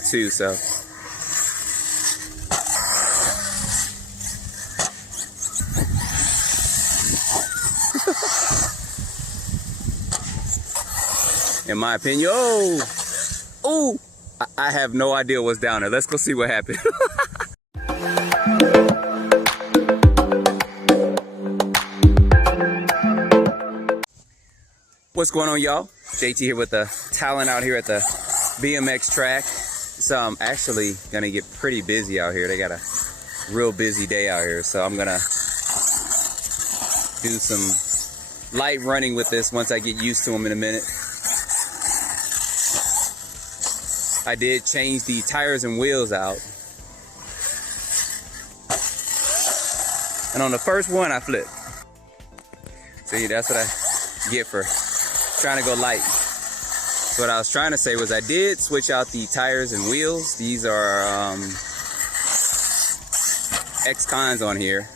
too, so. In my opinion, oh, I have no idea what's down there. Let's go see what happened. What's going on, y'all? JT here with the Talion out here at the BMX track. So I'm actually gonna get pretty busy out here. They got a real busy day out here, so I'm gonna do some light running with this once I get used to them in a minute. I did change the tires and wheels out. And on the first one, I flipped. See, that's what I get for trying to go light. So what I was trying to say was I did switch out the tires and wheels. These are X-Cons on here.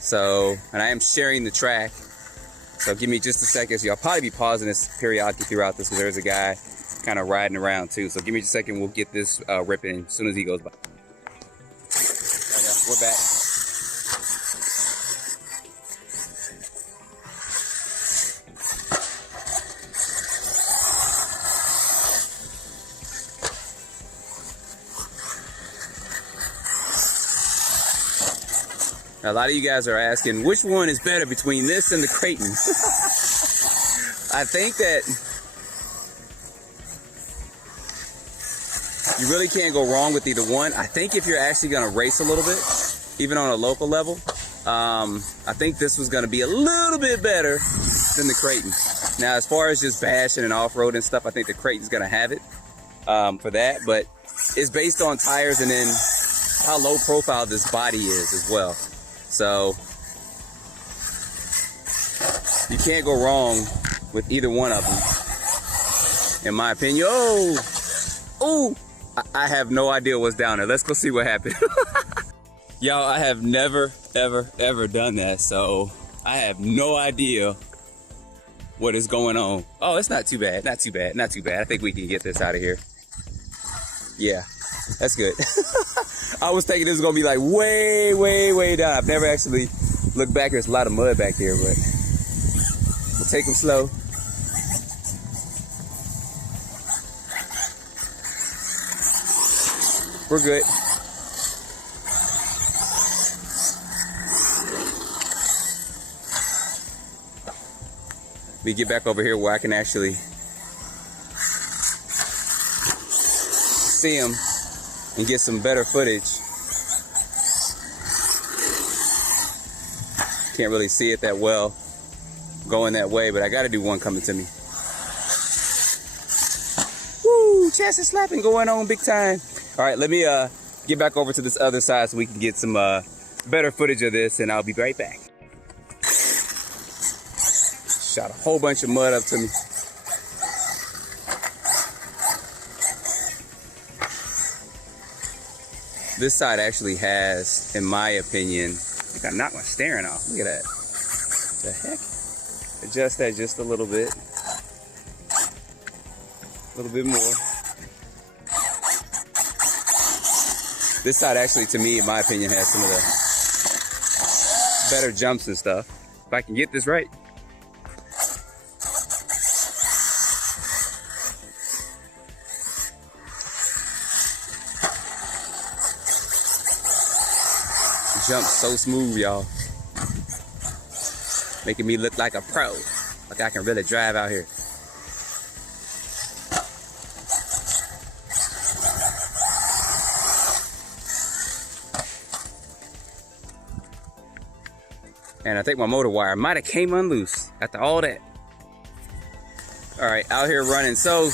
So, and I am sharing the track. So give me just a second. So I'll probably be pausing this periodically throughout this because there's a guy kind of riding around too. So give me just a second. We'll get this ripping as soon as he goes by. We're back. A lot of you guys are asking, which one is better between this and the Creighton? I think that you really can't go wrong with either one. I think if you're actually gonna race a little bit, even on a local level, I think this was gonna be a little bit better than the Creighton. Now, as far as just bashing and off-road and stuff, I think the Creighton's gonna have it for that, but it's based on tires and then how low profile this body is as well. So you can't go wrong with either one of them, in my opinion. Oh, I have no idea what's down there. Let's go see what happened. Y'all, I have never, ever done that, so I have no idea what is going on. Oh, it's not too bad, not too bad, not too bad. I think we can get this out of here. Yeah, that's good. I was thinking this was gonna be like way down. I've never actually looked back. There's a lot of mud back here, but we'll take them slow. We're good. We get back over here where I can actually see them and get some better footage. Can't really see it that well going that way, but I gotta do one coming to me. Woo, chest is slapping going on big time. All right, let me get back over to this other side so we can get some better footage of this, and I'll be right back. Shot a whole bunch of mud up to me. This side actually has, in my opinion, I think I knocked my steering off. Look at that. The heck? Adjust that just a little bit. A little bit more. This side actually, to me, in my opinion, has some of the better jumps and stuff. If I can get this right. Jump so smooth, y'all. Making me look like a pro. Like I can really drive out here. And I think my motor wire might have came unloose after all that. All right, out here running. So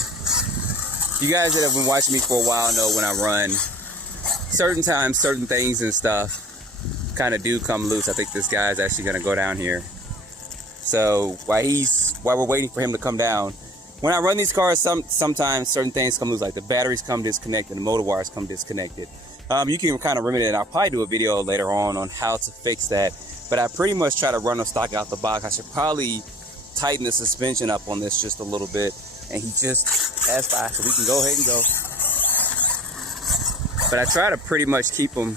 you guys that have been watching me for a while know when I run, certain times, certain things and stuff kind of do come loose. I think this guy's actually gonna go down here. So while we're waiting for him to come down, when I run these cars, sometimes certain things come loose, like the batteries come disconnected, the motor wires come disconnected. You can kind of remedy it. I'll probably do a video later on how to fix that. But I pretty much try to run them stock out the box. I should probably tighten the suspension up on this just a little bit. And he just passed by, so we can go ahead and go. But I try to pretty much keep them,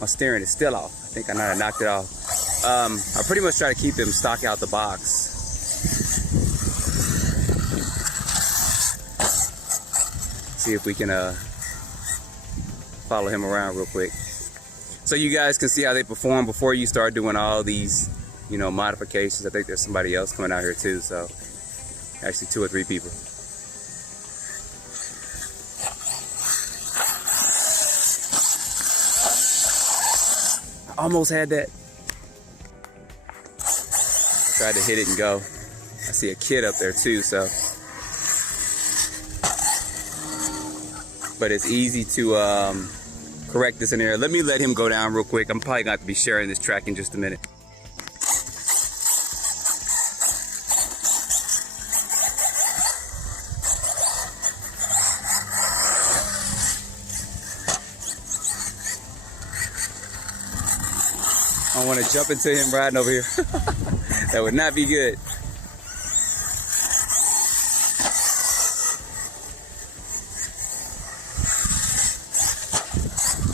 my steering is still off. I think I might have knocked it off. I pretty much try to keep them stock out the box. See if we can follow him around real quick. So you guys can see how they perform before you start doing all these, you know, modifications. I think there's somebody else coming out here too, so actually 2 or 3 people. I almost had that. Tried to hit it and go. I see a kid up there too, so. But it's easy to correct this in here. Let me let him go down real quick. I'm probably gonna have to be sharing this track in just a minute. I don't want to jump into him riding over here. That would not be good.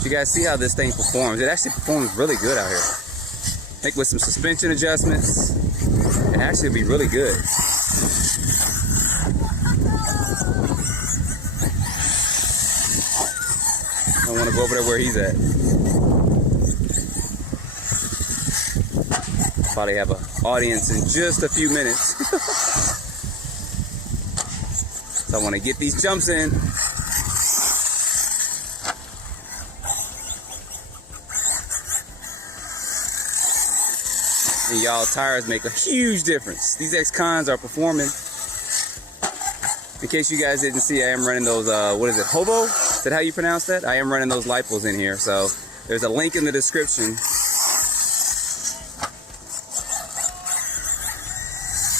You guys see how this thing performs? It actually performs really good out here. I think with some suspension adjustments, it actually will be really good. I want to go over there where he's at. Probably have an audience in just a few minutes. So I want to get these jumps in. And y'all, tires make a huge difference. These X-Cons are performing. In case you guys didn't see, I am running those, what is it, Hoovo? Is that how you pronounce that? I am running those Lipos in here. So there's a link in the description.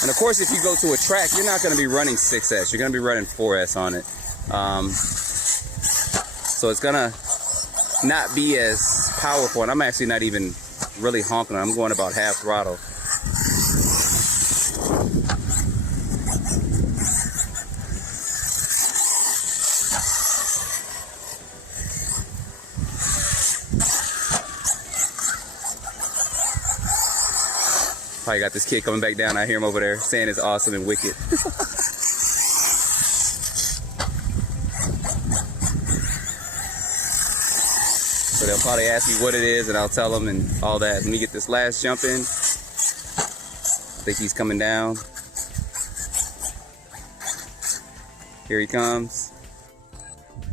And of course, if you go to a track, you're not going to be running 6S. You're going to be running 4S on it. So it's going to not be as powerful. And I'm actually not even really honking. I'm going about half throttle. Probably got this kid coming back down. I hear him over there saying it's awesome and wicked. So they'll probably ask me what it is and I'll tell them and all that. Let me get this last jump in. I think he's coming down. Here he comes.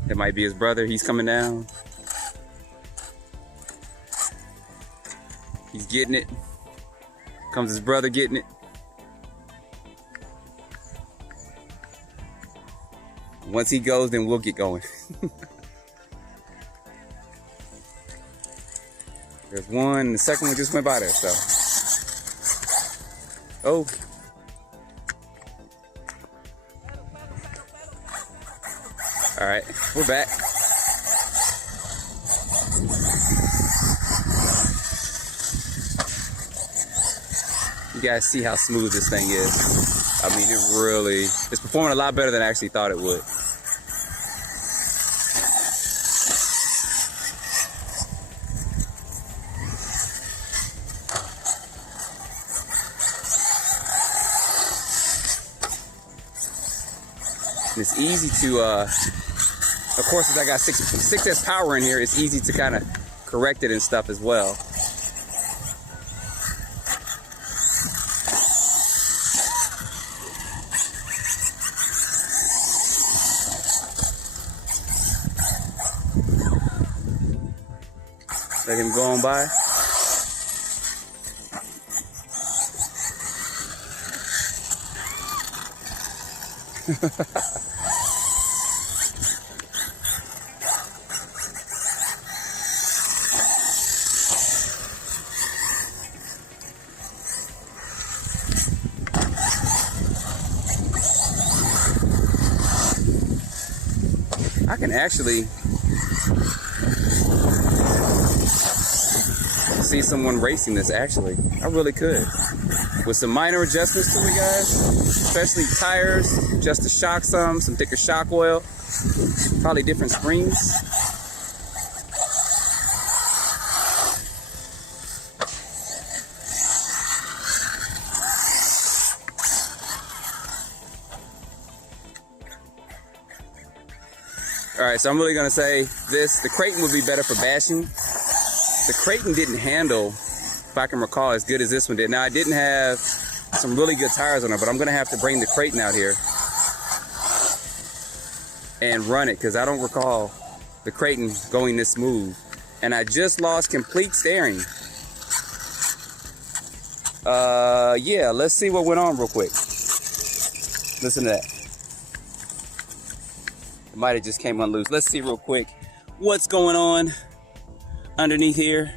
That might be his brother. He's coming down. He's getting it. Comes his brother getting it. Once he goes, then we'll get going. There's one, the second one just went by there, so. Oh. All right, we're back. You guys see how smooth this thing is. I mean, it's performing a lot better than I actually thought it would. It's easy to, of course, as I got 6S power in here, it's easy to kind of correct it and stuff as well. Let him go on by. I can actually see someone racing this, actually. I really could. With some minor adjustments to it, guys, especially tires, just to shock some thicker shock oil, probably different springs. All right, so I'm really gonna say this, the Creighton would be better for bashing. The Creighton didn't handle, if I can recall, as good as this one did. Now, I didn't have some really good tires on it, but I'm gonna have to bring the Creighton out here and run it, because I don't recall the Creighton going this smooth. And I just lost complete steering. Yeah, let's see what went on real quick. Listen to that. It might have just came unloose. Let's see real quick what's going on underneath here.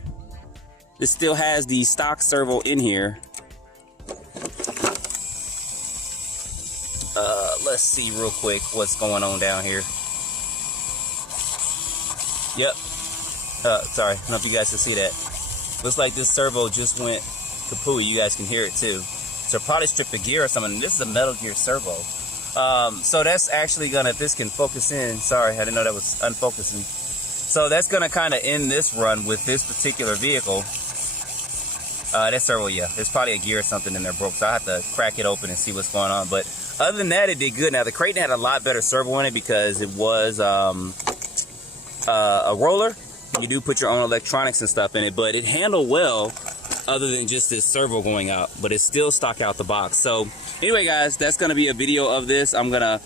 It still has the stock servo in here. Let's see real quick what's going on down here. Yep. Sorry, I don't know if you guys can see that. Looks like this servo just went kapooey. You guys can hear it too. So probably stripped the gear or something. This is a Metal Gear servo. So that's actually gonna, if this can focus in, sorry, I didn't know that was unfocusing. So that's gonna kind of end this run with this particular vehicle. That servo, yeah, there's probably a gear or something in there broke, so I have to crack it open and see what's going on. But other than that, it did good. Now the Creighton had a lot better servo in it because it was a roller. You do put your own electronics and stuff in it, but it handled well other than just this servo going out, but it's still stock out the box. So anyway, guys, that's going to be a video of this. I'm going to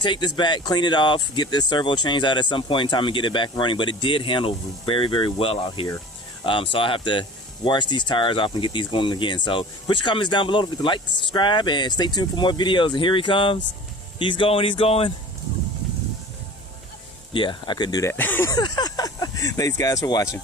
take this back, clean it off, get this servo changed out at some point in time and get it back running, but it did handle very, very well out here. So I have to wash these tires off and get these going again. So put your comments down below, hit the like, subscribe, and stay tuned for more videos. And here he comes. He's going, he's going. Yeah, I couldn't do that. Thanks guys for watching.